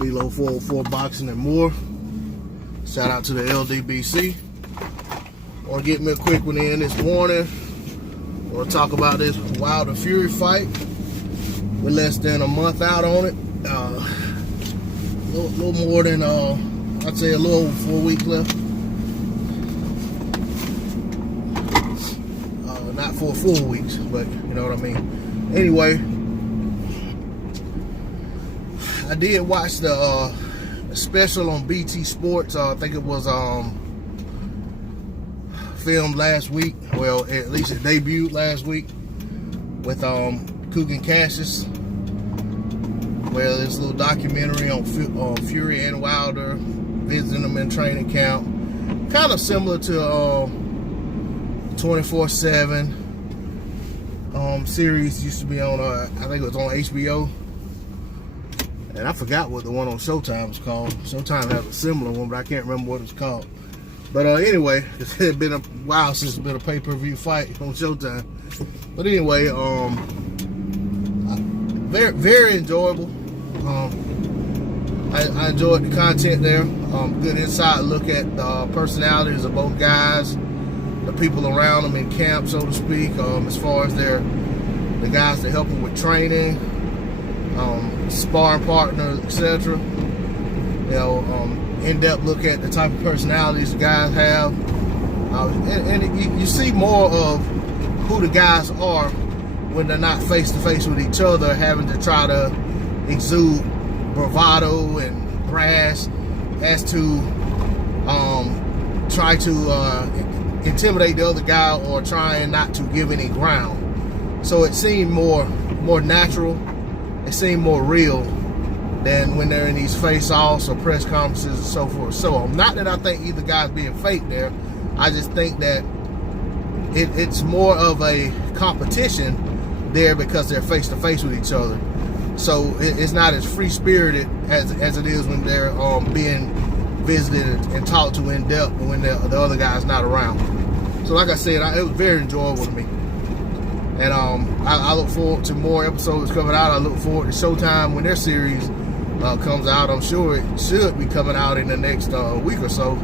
Below 404 Boxing and more. Shout out to the LDBC. Want to get me a quick one in this morning. Want to talk about this Wilder Fury fight. We're less than a month out on it. A little more than, I'd say a little over 4 weeks left. Not for 4 weeks, but you know what I mean. Anyway, I did watch the special on BT Sports. I think it was filmed last week. Well, at least it debuted last week with Kugan Cassius. Well, this little documentary on Fury and Wilder visiting them in training camp, kind of similar to 24/7 series used to be on. I think it was on HBO. And I forgot what the one on Showtime was called. Showtime has a similar one, but I can't remember what it's called. But anyway, it's been a while since it's been a pay-per-view fight on Showtime. But anyway, very, very enjoyable. I enjoyed the content there. Good inside look at the personalities of both guys, the people around them in camp, so to speak, as far as the guys that help them with training, sparring partners, etc. You know, in-depth look at the type of personalities the guys have, and you see more of who the guys are when they're not face-to-face with each other, having to try to exude bravado and brass as to try to intimidate the other guy or trying not to give any ground. So it seemed more natural. It seemed more real than when they're in these face-offs or press conferences and so forth. So not that I think either guy's being fake there. I just think that it's more of a competition there because they're face-to-face with each other. So it's not as free-spirited as it is when they're being visited and talked to in depth when the other guy's not around. So like I said, it was very enjoyable to me. And I look forward to more episodes coming out. I look forward to Showtime when their series comes out. I'm sure it should be coming out in the next week or so.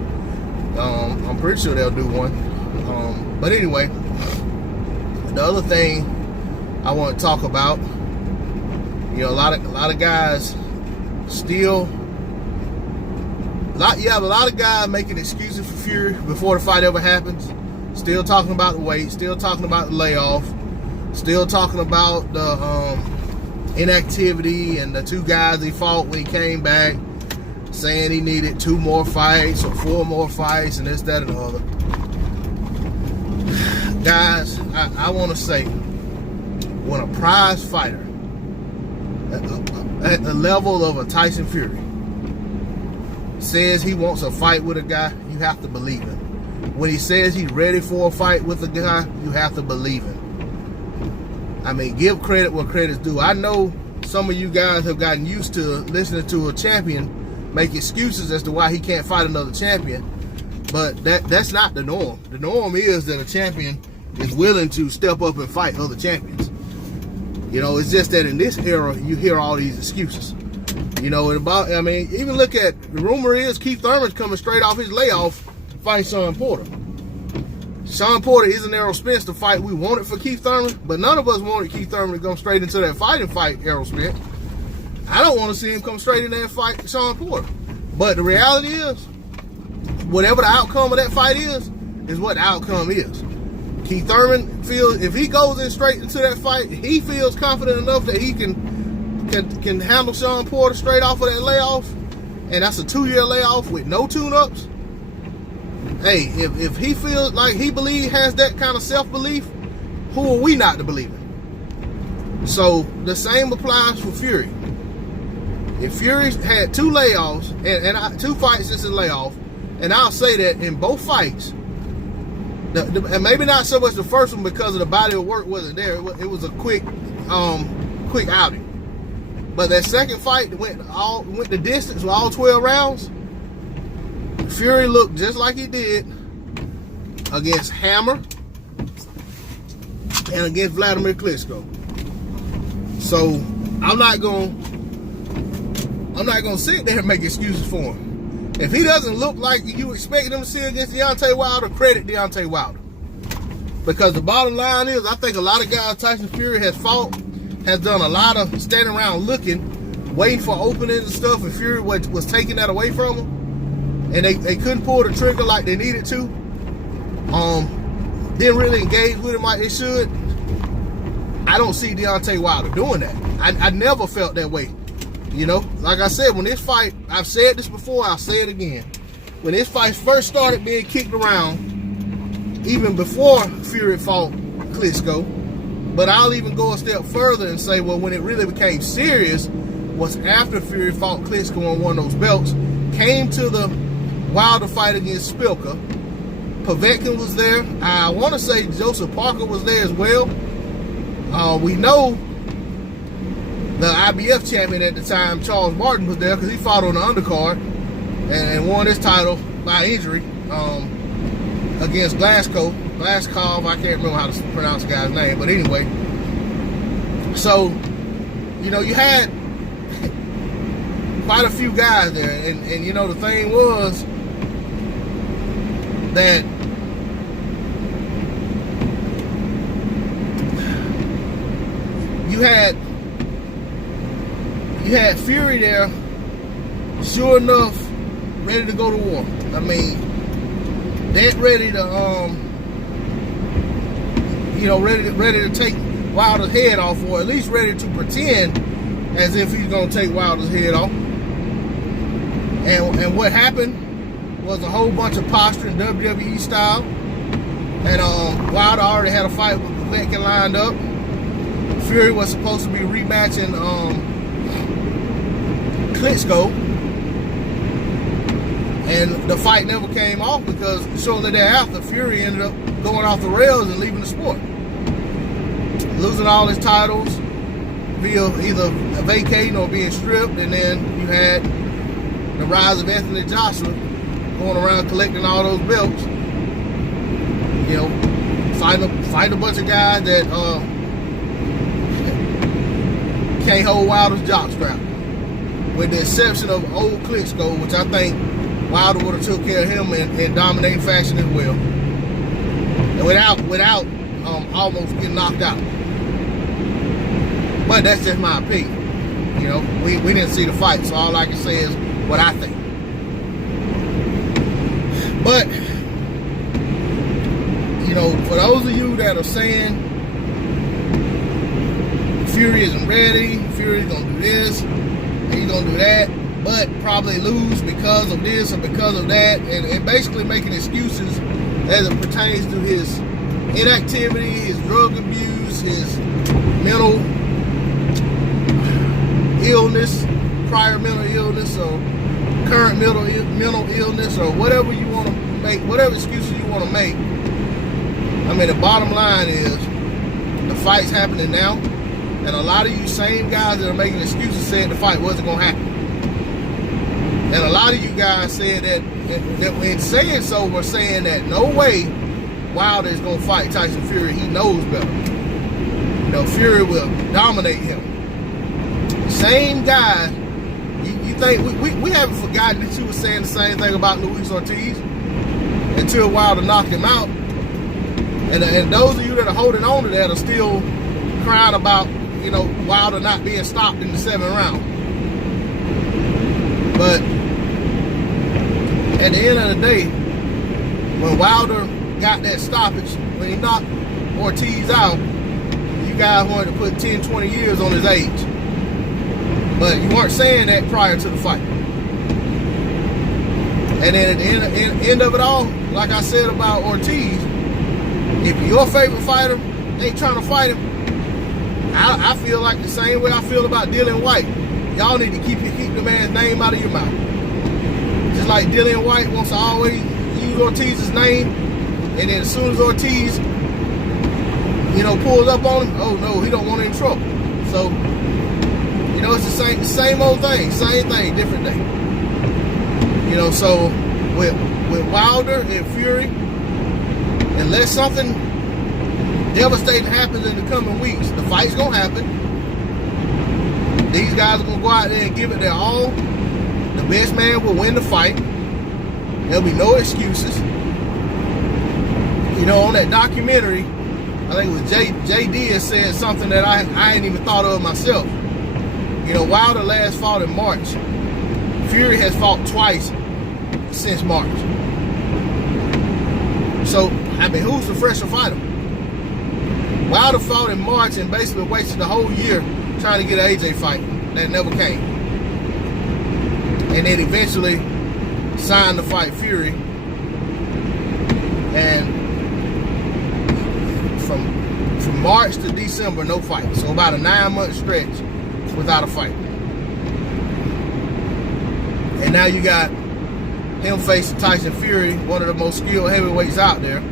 I'm pretty sure they'll do one. But anyway, the other thing I want to talk about, you know, a lot of guys still, a lot of guys making excuses for Fury before the fight ever happens. Still talking about the weight, still talking about the layoff, still talking about the inactivity and the 2 guys he fought when he came back, saying he needed 2 more fights or 4 more fights and this, that, and the other. Guys, I want to say, when a prize fighter at the level of a Tyson Fury says he wants a fight with a guy, you have to believe him. When he says he's ready for a fight with a guy, you have to believe him. I mean, give credit where credit's due. I know some of you guys have gotten used to listening to a champion make excuses as to why he can't fight another champion, but that's not the norm. The norm is that a champion is willing to step up and fight other champions. You know, it's just that in this era, you hear all these excuses. You know, I mean, even look at, the rumor is Keith Thurman's coming straight off his layoff fighting Sean Porter. Sean Porter is an Errol Spence, the fight we wanted for Keith Thurman, but none of us wanted Keith Thurman to go straight into that fight Errol Spence. I don't want to see him come straight in there and fight Sean Porter. But the reality is, whatever the outcome of that fight is what the outcome is. Keith Thurman feels, if he goes in straight into that fight, he feels confident enough that he can handle Sean Porter straight off of that layoff, and that's a 2-year layoff with no tune-ups. Hey, if he feels like he has that kind of self-belief, who are we not to believe it? So the same applies for Fury. If Fury had 2 layoffs and 2 fights since his layoff, and I'll say that in both fights, and maybe not so much the first one because of the body of work wasn't there. It was a quick outing. But that second fight went the distance with all 12 rounds. Fury looked just like he did against Hammer and against Vladimir Klitschko. So I'm not going to I'm not gonna sit there and make excuses for him. If he doesn't look like you expect him to see against Deontay Wilder, credit Deontay Wilder. Because the bottom line is, I think a lot of guys Tyson Fury has fought, has done a lot of standing around looking, waiting for openings and stuff, and Fury was taking that away from him. And they couldn't pull the trigger like they needed to. Didn't really engage with him like they should. I don't see Deontay Wilder doing that. I never felt that way. You know, like I said, when this fight, I've said this before, I'll say it again. When this fight first started being kicked around, even before Fury fought Klitschko, but I'll even go a step further and say, well, when it really became serious was after Fury fought Klitschko and won those belts, came to the Wilder fight against Spilka. Povetkin was there. I want to say Joseph Parker was there as well. We know the IBF champion at the time, Charles Martin, was there because he fought on the undercard and won his title by injury against Glasgow. Glaskov, I can't remember how to pronounce the guy's name, but anyway. So, you know, you had quite a few guys there, and you know, the thing was that you had Fury there, sure enough, ready to go to war. I mean, that ready to ready to take Wilder's head off, or at least ready to pretend as if he's gonna take Wilder's head off. And what happened was a whole bunch of posturing, WWE style. And Wilder already had a fight with Povetkin lined up. Fury was supposed to be rematching Klitschko, and the fight never came off because shortly thereafter, Fury ended up going off the rails and leaving the sport, losing all his titles via either vacating or being stripped. And then you had the rise of Anthony Joshua going around collecting all those belts, you know, fighting a bunch of guys that can't hold Wilder's jockstrap, with the exception of old Klitschko, which I think Wilder would have took care of him in dominating fashion as well, and without almost getting knocked out. But that's just my opinion. You know, we didn't see the fight, so all I can say is what I think. But you know, for those of you that are saying Fury isn't ready, Fury's gonna do this, he's gonna do that, but probably lose because of this or because of that, and basically making excuses as it pertains to his inactivity, his drug abuse, his mental illness, prior mental illness, or current mental illness, or whatever you want to make, whatever excuses you want to make. I mean, the bottom line is the fight's happening now, and a lot of you same guys that are making excuses said the fight wasn't going to happen. And a lot of you guys said that in saying so, were saying that no way Wilder is going to fight Tyson Fury. He knows better. You know, Fury will dominate him. Same guy. You think we haven't forgotten that you were saying the same thing about Luis Ortiz until Wilder knocked him out. And those of you that are holding on to that are still crying about, you know, Wilder not being stopped in the 7th round. But at the end of the day, when Wilder got that stoppage, when he knocked Ortiz out, you guys wanted to put 10, 20 years on his age. But you weren't saying that prior to the fight. And then at the end of it all, like I said about Ortiz, if your favorite fighter ain't trying to fight him, I feel like the same way I feel about Dillian White. Y'all need to keep the man's name out of your mouth. Just like Dillian White wants to always use Ortiz's name, and then as soon as Ortiz, you know, pulls up on him, oh no, he don't want any trouble. So, you know, it's the same old thing, same thing, different day. You know, so with Wilder and Fury, unless something devastating happens in the coming weeks, the fight's gonna happen. These guys are going to go out there and give it their all. The best man will win the fight. There'll be no excuses. You know, on that documentary, I think it was Jay Diaz said something that I ain't even thought of myself. You know, Wilder last fought in March. Fury has fought twice since March. So, I mean, who's the fresher fighter? Wilder fought in March and basically wasted the whole year trying to get an AJ fight. That never came. And then eventually signed to fight Fury. And from March to December, no fight. So about a 9-month stretch without a fight. And now you got him facing Tyson Fury, one of the most skilled heavyweights out there,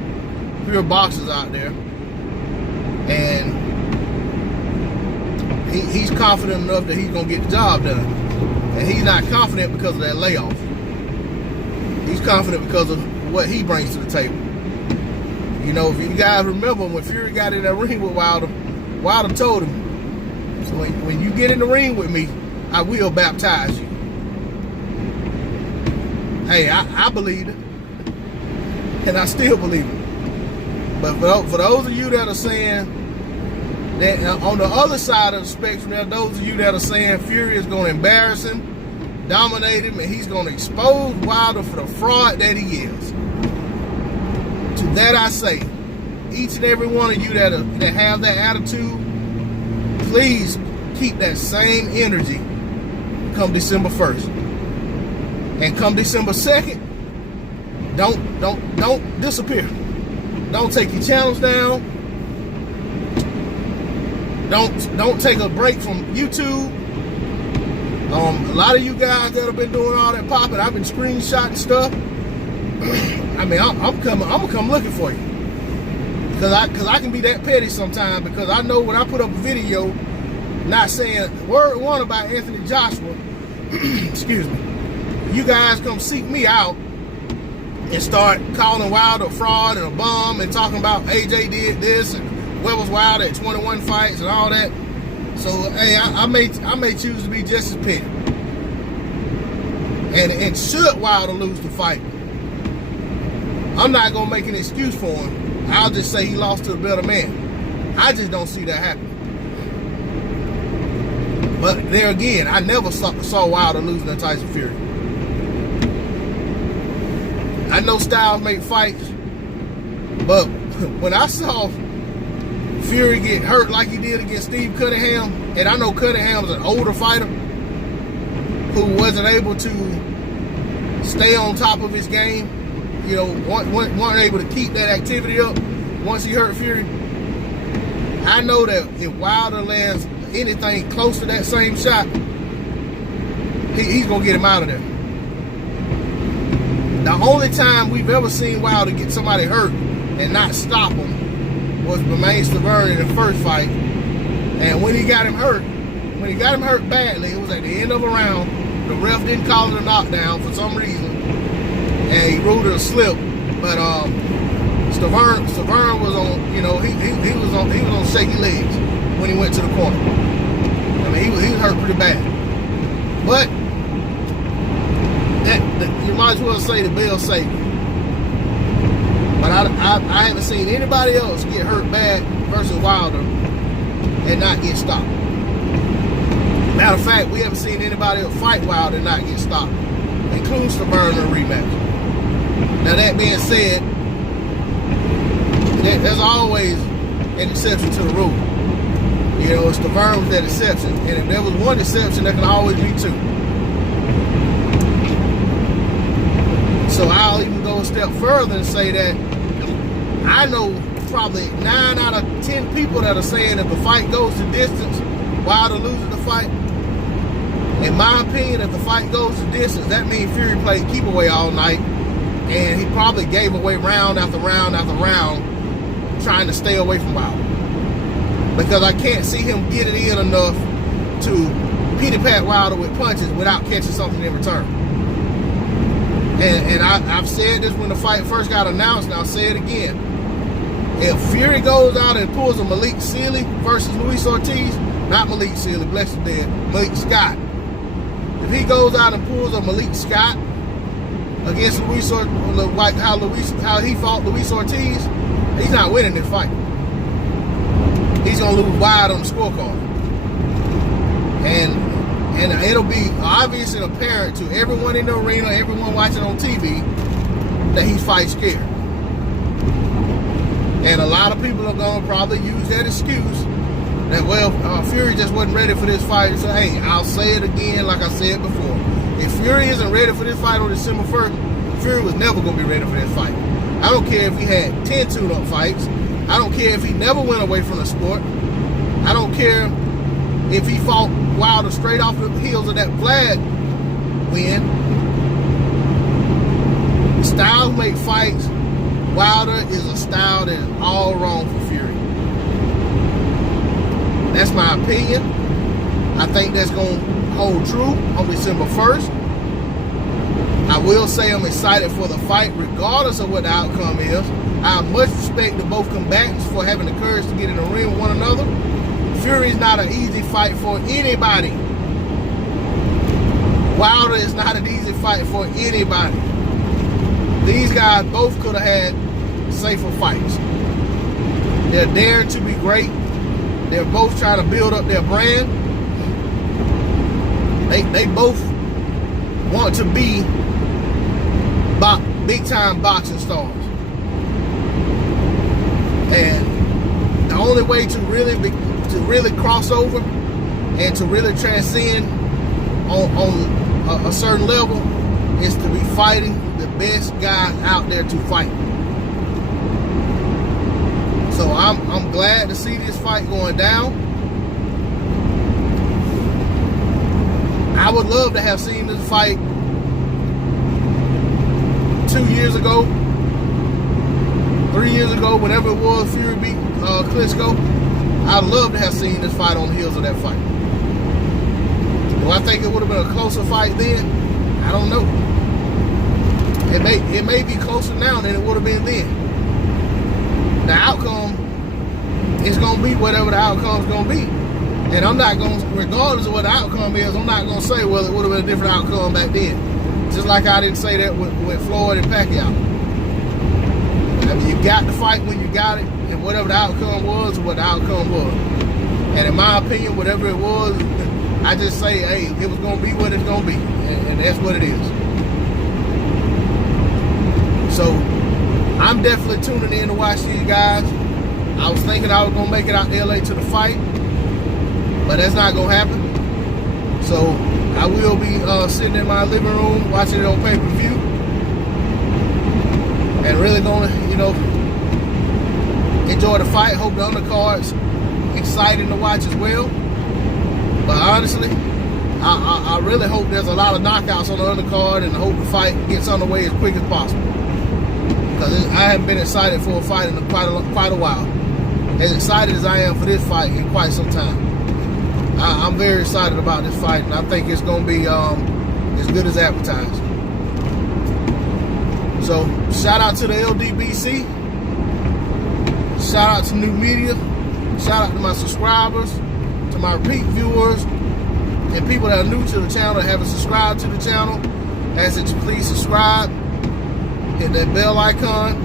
pure boxers out there. And he's confident enough that he's going to get the job done. And he's not confident because of that layoff. He's confident because of what he brings to the table. You know, if you guys remember when Fury got in that ring with Wilder, Wilder told him, so when you get in the ring with me, I will baptize you. Hey, I believed it. And I still believe it. But for those of you that are saying that on the other side of the spectrum, there are those of you that are saying Fury is going to embarrass him, dominate him, and he's going to expose Wilder for the fraud that he is. To that I say, each and every one of you that have that attitude, please keep that same energy come December 1st. And come December 2nd, don't disappear. Don't take your channels down. Don't take a break from YouTube. A lot of you guys that have been doing all that popping, I've been screenshotting stuff. I mean, I'm gonna come looking for you, because I can be that petty sometimes, because I know when I put up a video not saying word one about Anthony Joshua, excuse me, you guys come seek me out and start calling Wilder a fraud and a bum and talking about AJ did this and where was Wilder at 21 fights and all that. So hey, I may choose to be just as petty. And should Wilder lose the fight, I'm not gonna make an excuse for him. I'll just say he lost to a better man. I just don't see that happen. But there again, I never saw Wilder losing to Tyson Fury. I know styles make fights, but when I saw Fury get hurt like he did against Steve Cunningham, and I know Cunningham's an older fighter who wasn't able to stay on top of his game, you know, weren't able to keep that activity up once he hurt Fury. I know that if Wilder lands anything close to that same shot, he's going to get him out of there. The only time we've ever seen Wilder get somebody hurt and not stop him was Bermane Stiverne in the first fight. And when he got him hurt badly, it was at the end of a round. The ref didn't call it a knockdown for some reason, and he ruled it a slip. But Stiverne was on, you know, he was on shaky legs when he went to the corner. I mean, he was hurt pretty bad. But you might as well say the bell saved him. But I haven't seen anybody else get hurt bad versus Wilder and not get stopped. Matter of fact, we haven't seen anybody else fight Wilder and not get stopped, including Stiverne in a rematch. Now that being said, there's always an exception to the rule. You know, Stiverne was that exception, and if there was one exception, there can always be two. So I'll even go a step further and say that I know probably 9 out of 10 people that are saying if the fight goes to distance, Wilder loses the fight. In my opinion, if the fight goes to distance, that means Fury played keep away all night, and he probably gave away round after round after round trying to stay away from Wilder. Because I can't see him getting in enough to pity-pat Wilder with punches without catching something in return. And I've said this when the fight first got announced, and I'll say it again. If Fury goes out and pulls a Malik Sealy versus Luis Ortiz, not Malik Sealy, bless him dead, Malik Scott. If he goes out and pulls a Malik Scott against Luis like how he fought Luis Ortiz, he's not winning this fight. He's gonna lose wide on the scorecard. And it'll be obvious and apparent to everyone in the arena, everyone watching on TV, that he's fight scared. And a lot of people are gonna probably use that excuse that, well, Fury just wasn't ready for this fight. So, hey, I'll say it again like I said before. If Fury isn't ready for this fight on December 1st, Fury was never going to be ready for this fight. I don't care if he had 10 tune-up fights. I don't care if he never went away from the sport. I don't care if he fought Wilder straight off the heels of that Vlad win. Styles make fights. Wilder is a style that is all wrong for Fury. That's my opinion. I think that's going to hold true on December 1st. I will say I'm excited for the fight regardless of what the outcome is. I have much respect to both combatants for having the courage to get in the ring with one another. Fury is not an easy fight for anybody. Wilder is not an easy fight for anybody. These guys both could have had safer fights. They're daring to be great. They're both trying to build up their brand. They both want to be big-time boxing stars. And the only way to really cross over and to really transcend on a certain level is to be fighting the best guys out there to fight. So I'm glad to see this fight going down. I would love to have seen this fight 2 years ago, 3 years ago, whenever it was Fury beat Klitschko. I'd love to have seen this fight on the heels of that fight. Do I think it would have been a closer fight then? I don't know. It may be closer now than it would have been then. The outcome is going to be whatever the outcome is going to be. And I'm not going to, regardless of what the outcome is, I'm not going to say, well, it would have been a different outcome back then. Just like I didn't say that with Floyd and Pacquiao. I mean, you got the fight when you got it, and whatever the outcome was, what the outcome was. And in my opinion, whatever it was, I just say, hey, it was going to be what it's going to be. And that's what it is. So, I'm definitely tuning in to watch these guys. I was thinking I was going to make it out to LA to the fight, but that's not going to happen. So, I will be sitting in my living room watching it on pay-per-view. And really going to, enjoy the fight. Hope the undercard's exciting to watch as well. But honestly, I really hope there's a lot of knockouts on the undercard, and I hope the fight gets underway as quick as possible. Because I haven't been excited for a fight in quite a while. As excited as I am for this fight in quite some time. I'm very excited about this fight, and I think it's going to be as good as advertised. So, shout out to the LDBC. Shout out to New Media. Shout out to my subscribers, to my repeat viewers, and people that are new to the channel that haven't subscribed to the channel. I ask that you please subscribe. Hit that bell icon.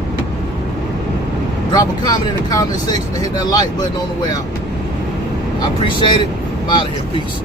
Drop a comment in the comment section and hit that like button on the way out. I appreciate it. I'm out of here. Peace.